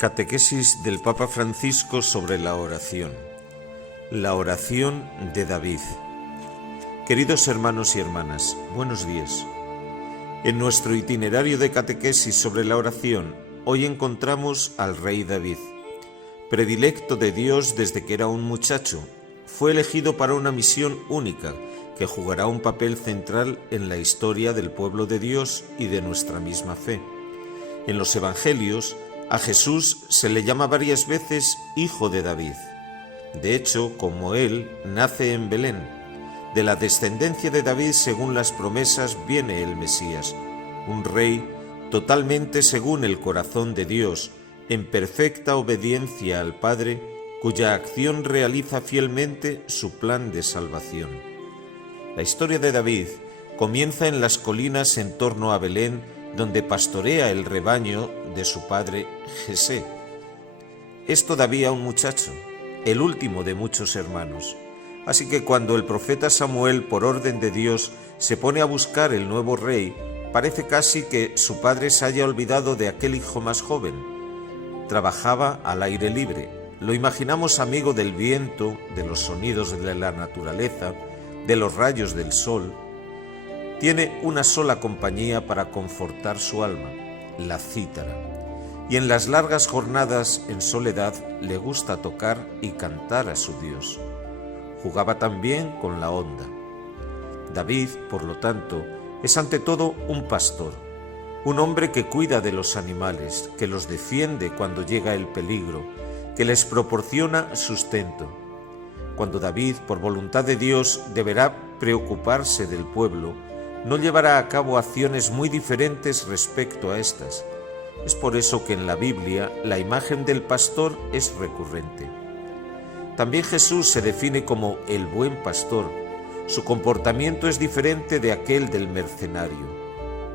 Catequesis del Papa Francisco sobre la oración. La oración de David. Queridos hermanos y hermanas, buenos días. En nuestro itinerario de catequesis sobre la oración, hoy encontramos al rey David. Predilecto de Dios desde que era un muchacho, fue elegido para una misión única que jugará un papel central en la historia del pueblo de Dios y de nuestra misma fe. En los Evangelios, a Jesús se le llama varias veces Hijo de David. De hecho, como él, nace en Belén. De la descendencia de David, según las promesas, viene el Mesías, un rey totalmente según el corazón de Dios, en perfecta obediencia al Padre, cuya acción realiza fielmente su plan de salvación. La historia de David comienza en las colinas en torno a Belén, donde pastorea el rebaño de su padre Jesé. Es todavía un muchacho, el último de muchos hermanos. Así que cuando el profeta Samuel, por orden de Dios, se pone a buscar el nuevo rey, parece casi que su padre se haya olvidado de aquel hijo más joven. Trabajaba al aire libre. Lo imaginamos amigo del viento, de los sonidos de la naturaleza, de los rayos del sol. Tiene una sola compañía para confortar su alma, la cítara, y en las largas jornadas en soledad le gusta tocar y cantar a su Dios. Jugaba también con la honda. David, por lo tanto, es ante todo un pastor, un hombre que cuida de los animales, que los defiende cuando llega el peligro, que les proporciona sustento. Cuando David, por voluntad de Dios, deberá preocuparse del pueblo, no llevará a cabo acciones muy diferentes respecto a estas. Es por eso que en la Biblia la imagen del pastor es recurrente. También Jesús se define como el buen pastor. Su comportamiento es diferente de aquel del mercenario.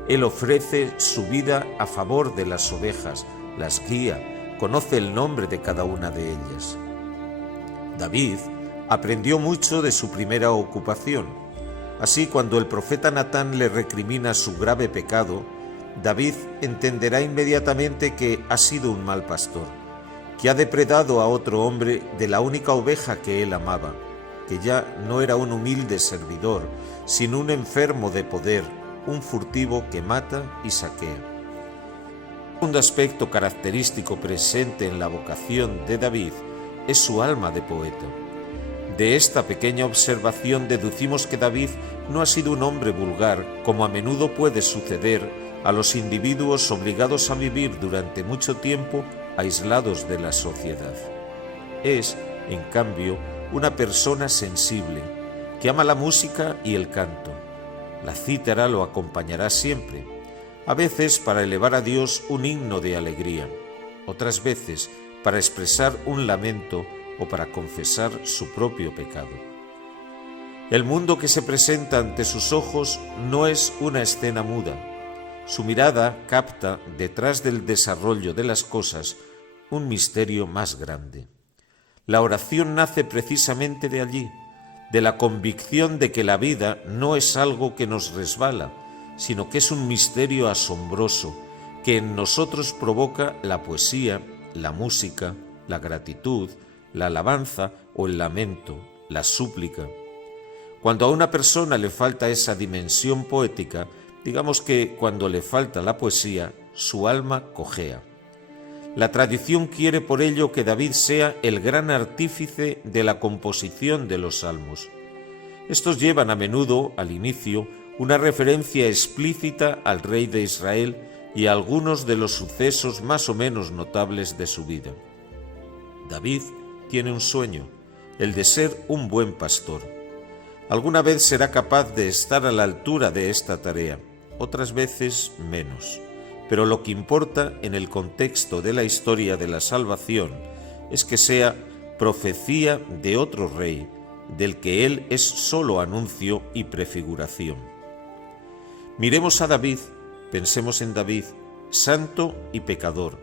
Él ofrece su vida a favor de las ovejas, las guía, conoce el nombre de cada una de ellas. David aprendió mucho de su primera ocupación. Así, cuando el profeta Natán le recrimina su grave pecado, David entenderá inmediatamente que ha sido un mal pastor, que ha depredado a otro hombre de la única oveja que él amaba, que ya no era un humilde servidor, sino un enfermo de poder, un furtivo que mata y saquea. Un aspecto característico presente en la vocación de David es su alma de poeta. De esta pequeña observación deducimos que David no ha sido un hombre vulgar, como a menudo puede suceder a los individuos obligados a vivir durante mucho tiempo aislados de la sociedad. Es, en cambio, una persona sensible, que ama la música y el canto. La cítara lo acompañará siempre, a veces para elevar a Dios un himno de alegría, otras veces para expresar un lamento o para confesar su propio pecado. El mundo que se presenta ante sus ojos no es una escena muda. Su mirada capta, detrás del desarrollo de las cosas, un misterio más grande. La oración nace precisamente de allí, de la convicción de que la vida no es algo que nos resbala, sino que es un misterio asombroso que en nosotros provoca la poesía, la música, la gratitud, la alabanza o el lamento, la súplica. Cuando a una persona le falta esa dimensión poética, digamos que cuando le falta la poesía, su alma cojea. La tradición quiere por ello que David sea el gran artífice de la composición de los salmos. Estos llevan a menudo, al inicio, una referencia explícita al rey de Israel y a algunos de los sucesos más o menos notables de su vida. David tiene un sueño, el de ser un buen pastor. Alguna vez será capaz de estar a la altura de esta tarea, otras veces menos. Pero lo que importa en el contexto de la historia de la salvación es que sea profecía de otro rey, del que él es solo anuncio y prefiguración. Miremos a David, pensemos en David, santo y pecador,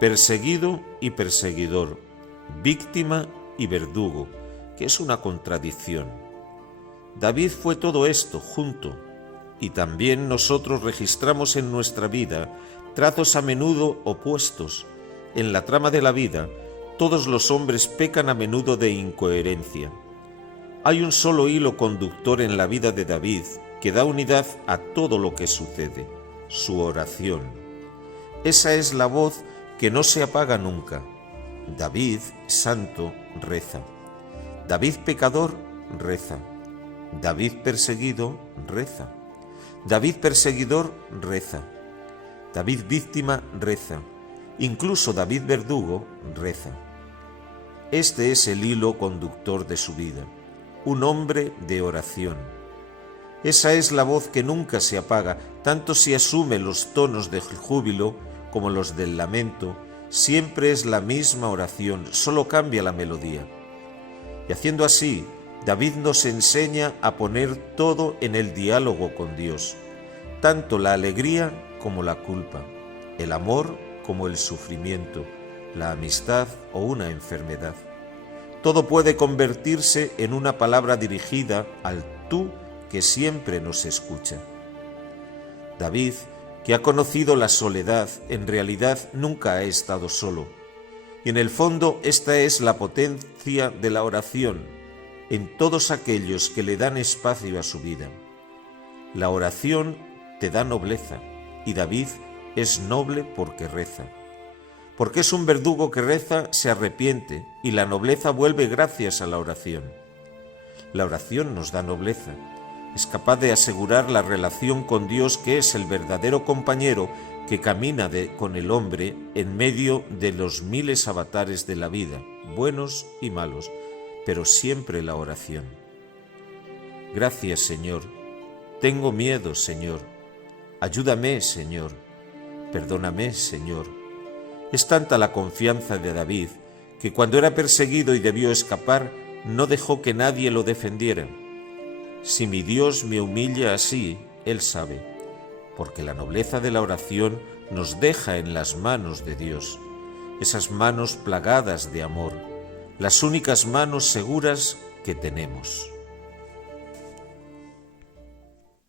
perseguido y perseguidor, víctima y verdugo, que es una contradicción. David fue todo esto junto, y también nosotros registramos en nuestra vida trazos a menudo opuestos, en la trama de la vida, todos los hombres pecan a menudo de incoherencia. Hay un solo hilo conductor en la vida de David que da unidad a todo lo que sucede: su oración. Esa es la voz que no se apaga nunca. David, santo, reza. David, pecador, reza. David, perseguido, reza. David, perseguidor, reza. David, víctima, reza. Incluso David, verdugo, reza. Este es el hilo conductor de su vida, un hombre de oración. Esa es la voz que nunca se apaga, tanto si asume los tonos del júbilo como los del lamento. Siempre es la misma oración, solo cambia la melodía. Y haciendo así, David nos enseña a poner todo en el diálogo con Dios, tanto la alegría como la culpa, el amor como el sufrimiento, la amistad o una enfermedad. Todo puede convertirse en una palabra dirigida al tú que siempre nos escucha. David, que ha conocido la soledad, en realidad nunca ha estado solo. Y en el fondo esta es la potencia de la oración en todos aquellos que le dan espacio a su vida. La oración te da nobleza, y David es noble porque reza. Porque es un verdugo que reza, se arrepiente, y la nobleza vuelve gracias a la oración. La oración nos da nobleza. Es capaz de asegurar la relación con Dios, que es el verdadero compañero que camina con el hombre en medio de los miles avatares de la vida, buenos y malos, pero siempre la oración. Gracias, Señor. Tengo miedo, Señor. Ayúdame, Señor. Perdóname, Señor. Es tanta la confianza de David que cuando era perseguido y debió escapar, no dejó que nadie lo defendiera. Si mi Dios me humilla así, Él sabe, porque la nobleza de la oración nos deja en las manos de Dios, esas manos plagadas de amor, las únicas manos seguras que tenemos.